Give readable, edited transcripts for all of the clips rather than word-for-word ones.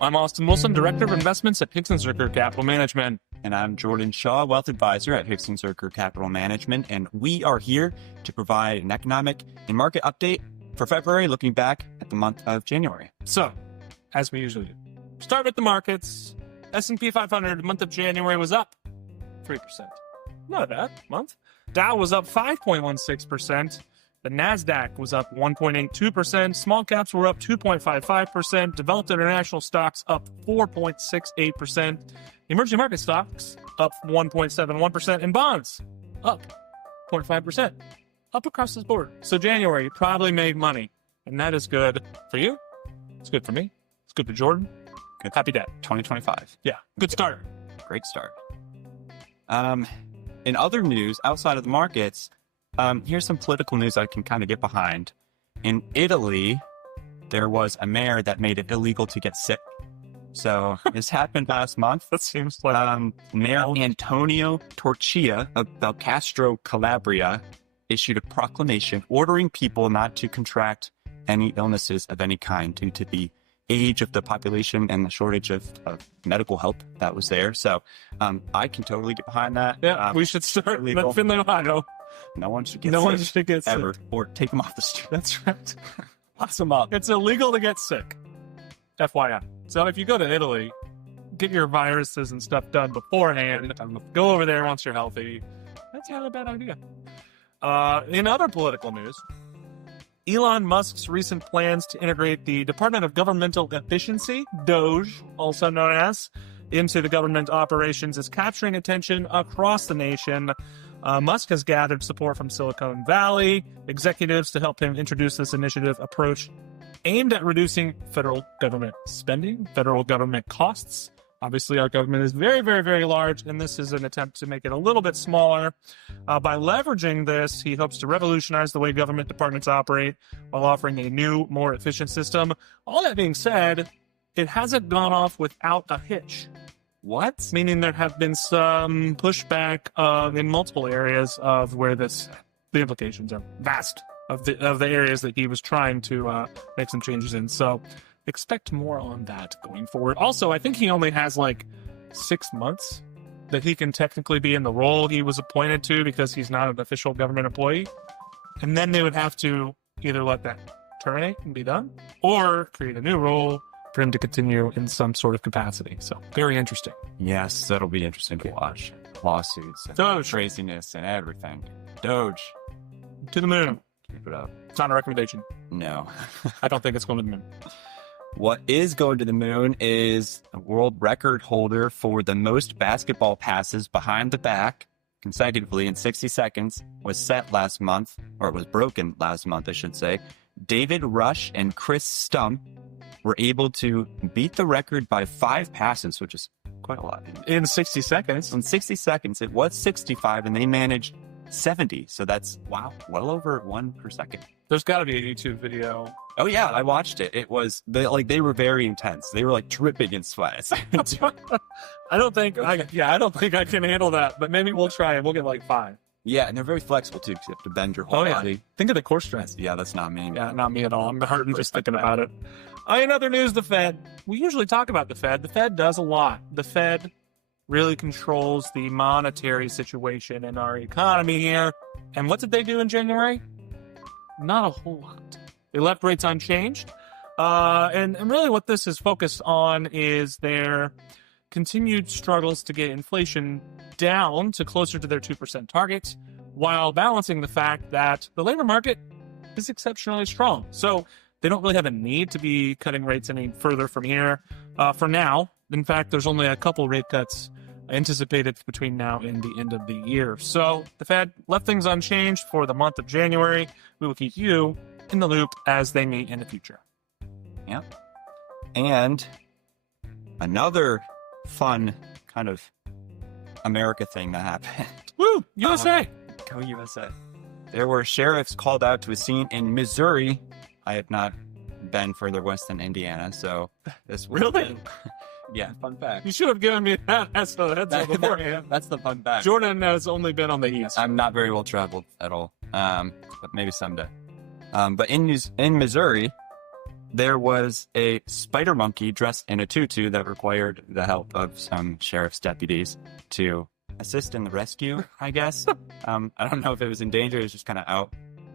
I'm Austin Wilson, Director of Investments at Hixon Zuercher Capital Management. And I'm Jordan Shaw, Wealth Advisor at Hixon Zuercher Capital Management. And we are here to provide an economic and market update for February, looking back at the month of January. So, as we usually do, start with the markets. S&P 500, the month of January was up 3%. Not a bad month. Dow was up 5.16%. The NASDAQ was up 1.82%. Small caps were up 2.55%. Developed international stocks up 4.68%. Emerging market stocks up 1.71%. And bonds up 0.5%. Up across the board. So January, you probably made money. And that is good for you. It's good for me. It's good for Jordan. Good. Happy day. 2025. Yeah, good start. Great start. In other news, outside of the markets, here's some political news I can kind of get behind. In Italy, there was a mayor that made it illegal to get sick. So this happened last month. That seems like... Mayor Antonio Torchia of Belcastro, Calabria, issued a proclamation ordering people not to contract any illnesses of any kind due to the age of the population and the shortage of medical help that was there. So I can totally get behind that. Yeah, we should start in Findlay, Ohio. No one should get No sick one should get ever, sick. or take them off the street. That's right. Lock them up. It's illegal to get sick. FYI. So if you go to Italy, get your viruses and stuff done beforehand. Go over there once you're healthy. That's not a bad idea. In other political news, Elon Musk's recent plans to integrate the Department of Governmental Efficiency, DOGE, also known as, into the government operations is capturing attention across the nation. Musk has gathered support from Silicon Valley executives to help him introduce this initiative approach aimed at reducing federal government spending, federal government costs. Obviously, our government is very, very, very large, and this is an attempt to make it a little bit smaller. By leveraging this, he hopes to revolutionize the way government departments operate while offering a new, more efficient system. All that being said, it hasn't gone off without a hitch. What? Meaning there have been some pushback in multiple areas of where the implications are vast of the areas that he was trying to make some changes in. So expect more on that going forward. Also, I think he only has like 6 months that he can technically be in the role he was appointed to because he's not an official government employee. And then they would have to either let that terminate and be done or create a new role for him to continue in some sort of capacity. So very interesting. Yes, that'll be interesting to watch. Lawsuits and Doge. craziness and everything. Doge. To the moon. Keep it up. It's not a recommendation. No. I don't think it's going to the moon. What is going to the moon is a world record holder for the most basketball passes behind the back consecutively in 60 seconds was set last month, or it was broken last month, I should say. David Rush and Chris Stump were able to beat the record by 5 passes, which is quite a lot. In 60 seconds. In 60 seconds, it was 65, and they managed 70. So that's, wow, well over 1 per second. There's got to be a YouTube video. Oh yeah, I watched it. It was they were very intense. They were like dripping in sweat. I don't think I can handle that, but maybe we'll try and we'll get like 5. Yeah, and they're very flexible too, because you have to bend your whole body. Think of the core stress. Yeah, that's not me. Yeah, not me at all. I'm hurting just thinking about it. In other news, the Fed. We usually talk about the Fed. The Fed does a lot. The Fed really controls the monetary situation in our economy here. And what did they do in January? Not a whole lot. They left rates unchanged. And really what this is focused on is their continued struggles to get inflation down to closer to their 2% target, while balancing the fact that the labor market is exceptionally strong. So they don't really have a need to be cutting rates any further from here for now. In fact, there's only a couple rate cuts anticipated between now and the end of the year. So the Fed left things unchanged for the month of January. We will keep you in the loop as they meet in the future. Yeah. And another fun kind of America thing that happened. Woo! USA! Go USA. There were sheriffs called out to a scene in Missouri. I have not been further west than Indiana, so this was Really? Yeah, fun fact. You should have given me that as a heads up beforehand. That's the fun fact. Jordan has only been on the east. I'm not very well traveled at all, but maybe someday. But in Missouri, there was a spider monkey dressed in a tutu that required the help of some sheriff's deputies to assist in the rescue, I guess. I don't know if it was in danger. It was just kind of out,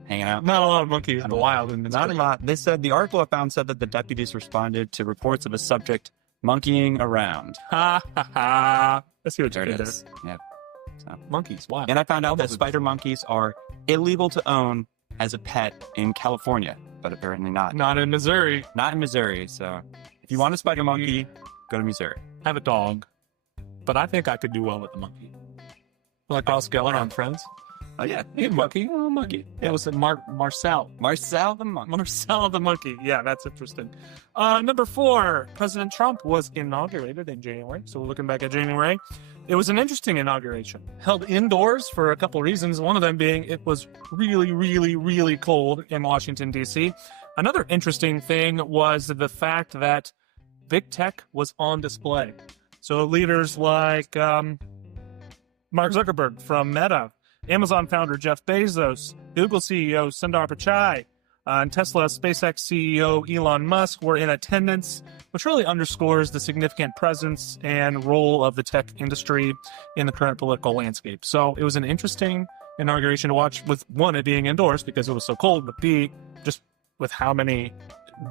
hanging out. Not a lot of monkeys in the wild. Not a lot. They said the article I found said that the deputies responded to reports of a subject monkeying around. Ha ha ha. Let's see what There you it did is. Yeah. So. Monkeys, wow. And I found out that spider monkeys are illegal to own as a pet in California, but apparently not. Not in Missouri. Not in Missouri. So if you want a spider monkey, go to Missouri. I have a dog, but I think I could do well with the monkey. Like Ross Geller on Friends. Oh, yeah. Hey, monkey. Oh, monkey. It was Marcel. Marcel the monkey. Marcel the monkey. Yeah, that's interesting. Number 4, President Trump was inaugurated in January. So we're looking back at January. It was an interesting inauguration. Held indoors for a couple reasons. One of them being it was really, really, really cold in Washington, D.C. Another interesting thing was the fact that big tech was on display. So leaders like Mark Zuckerberg from Meta, Amazon founder Jeff Bezos, Google CEO Sundar Pichai, and Tesla SpaceX CEO Elon Musk were in attendance, which really underscores the significant presence and role of the tech industry in the current political landscape. So it was an interesting inauguration to watch, with one, it being indoors because it was so cold, but B, just with how many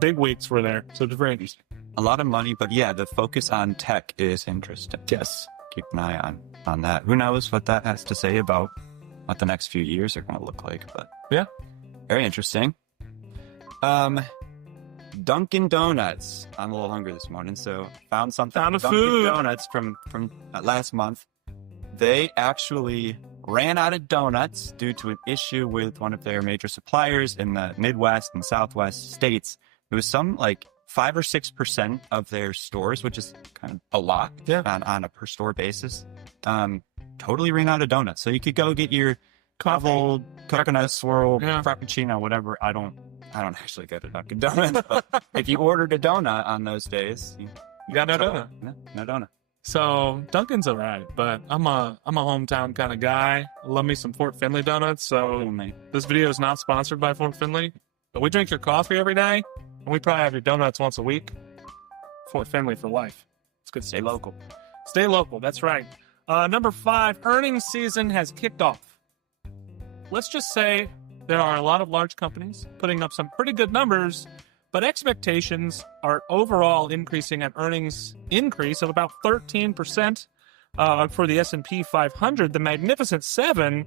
big wigs were there. So it was very interesting. A lot of money, but yeah, the focus on tech is interesting. Yes. Keep an eye on that. Who knows what that has to say about what the next few years are going to look like, but yeah, very interesting. Dunkin' Donuts. I'm a little hungry this morning, so found something. Found a Dunkin' food. Donuts from last month. They actually ran out of donuts due to an issue with one of their major suppliers in the Midwest and Southwest states. It was some 5 or 6% of their stores, which is kind of a lot on a per store basis. Totally ran out of donuts. So you could go get your coffee, coconut swirl, frappuccino, whatever. I don't actually go to Dunkin' Donuts, but if you ordered a donut on those days, you got no donut. No donut. So Dunkin's all right, but I'm a hometown kind of guy. I love me some Fort Findlay donuts. So this video is not sponsored by Fort Findlay, but we drink your coffee every day, and we probably have your donuts once a week. Fort Findlay for life. It's good. Stay local. Stay local. That's right. Number 5, earnings season has kicked off. Let's just say there are a lot of large companies putting up some pretty good numbers, but expectations are overall increasing at earnings increase of about 13% for the S&P 500. The Magnificent 7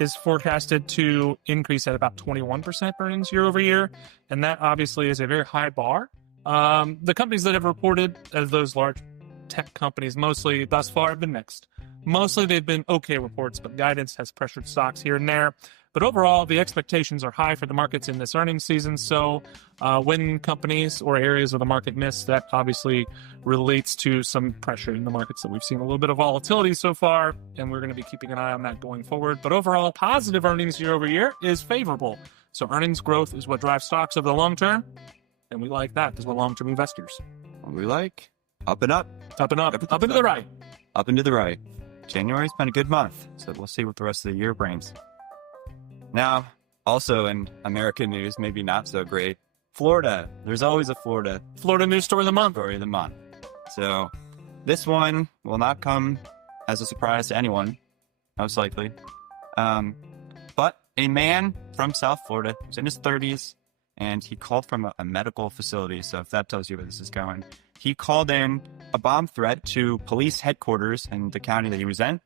is forecasted to increase at about 21% earnings year over year, and that obviously is a very high bar. The companies that have reported as those large tech companies mostly thus far have been mixed. Mostly they've been okay reports, but guidance has pressured stocks here and there. But overall, the expectations are high for the markets in this earnings season. So when companies or areas of the market miss, that obviously relates to some pressure in the markets that we've seen a little bit of volatility so far. And we're going to be keeping an eye on that going forward. But overall, positive earnings year over year is favorable. So earnings growth is what drives stocks over the long term. And we like that because we're long-term investors. We like up and up. Up and up. Up and to the right. Up and to the right. January's been a good month, so we'll see what the rest of the year brings. Now, also in American news, maybe not so great, Florida. There's always a Florida news story of the month. So this one will not come as a surprise to anyone, most likely. But a man from South Florida who's in his 30s, and he called from a medical facility. So if that tells you where this is going, he called in a bomb threat to police headquarters in the county that he was in.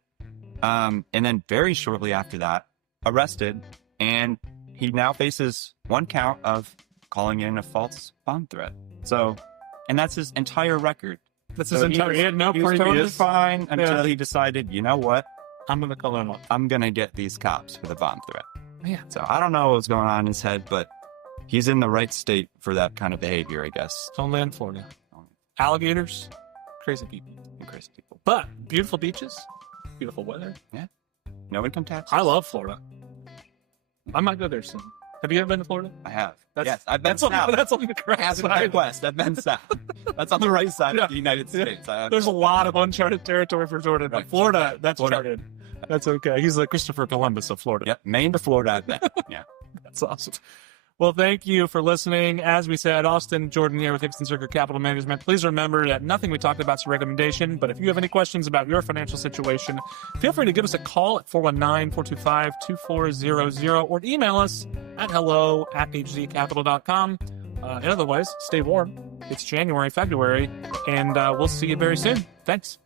And then very shortly after that, arrested. And he now faces one count of calling in a false bomb threat. So, and that's his entire record. That's his entire. He had no previous. He was totally fine until he decided, you know what? I'm going to call him up. I'm going to get these cops for the bomb threat. Yeah. So I don't know what's going on in his head, but he's in the right state for that kind of behavior, I guess. It's only in Florida. Alligators, crazy people. But beautiful beaches, beautiful weather. Yeah. No income tax. I love Florida. I might go there soon. Have you ever been to Florida? I have. Yes, I've been south. That's on the correct side. West. I've been south. That's on the right side of the United States. There's a lot of uncharted territory for Florida, but Florida, that's charted. That's okay. He's like Christopher Columbus of Florida. Yep, Maine to Florida, I've been. Yeah. That's awesome. Well, thank you for listening. As we said, Austin Jordan here with Hixon Zuercher Capital Management. Please remember that nothing we talked about is a recommendation, but if you have any questions about your financial situation, feel free to give us a call at 419-425-2400 or email us at hello@hzcapital.com. And otherwise, stay warm. It's January, February, and we'll see you very soon. Thanks.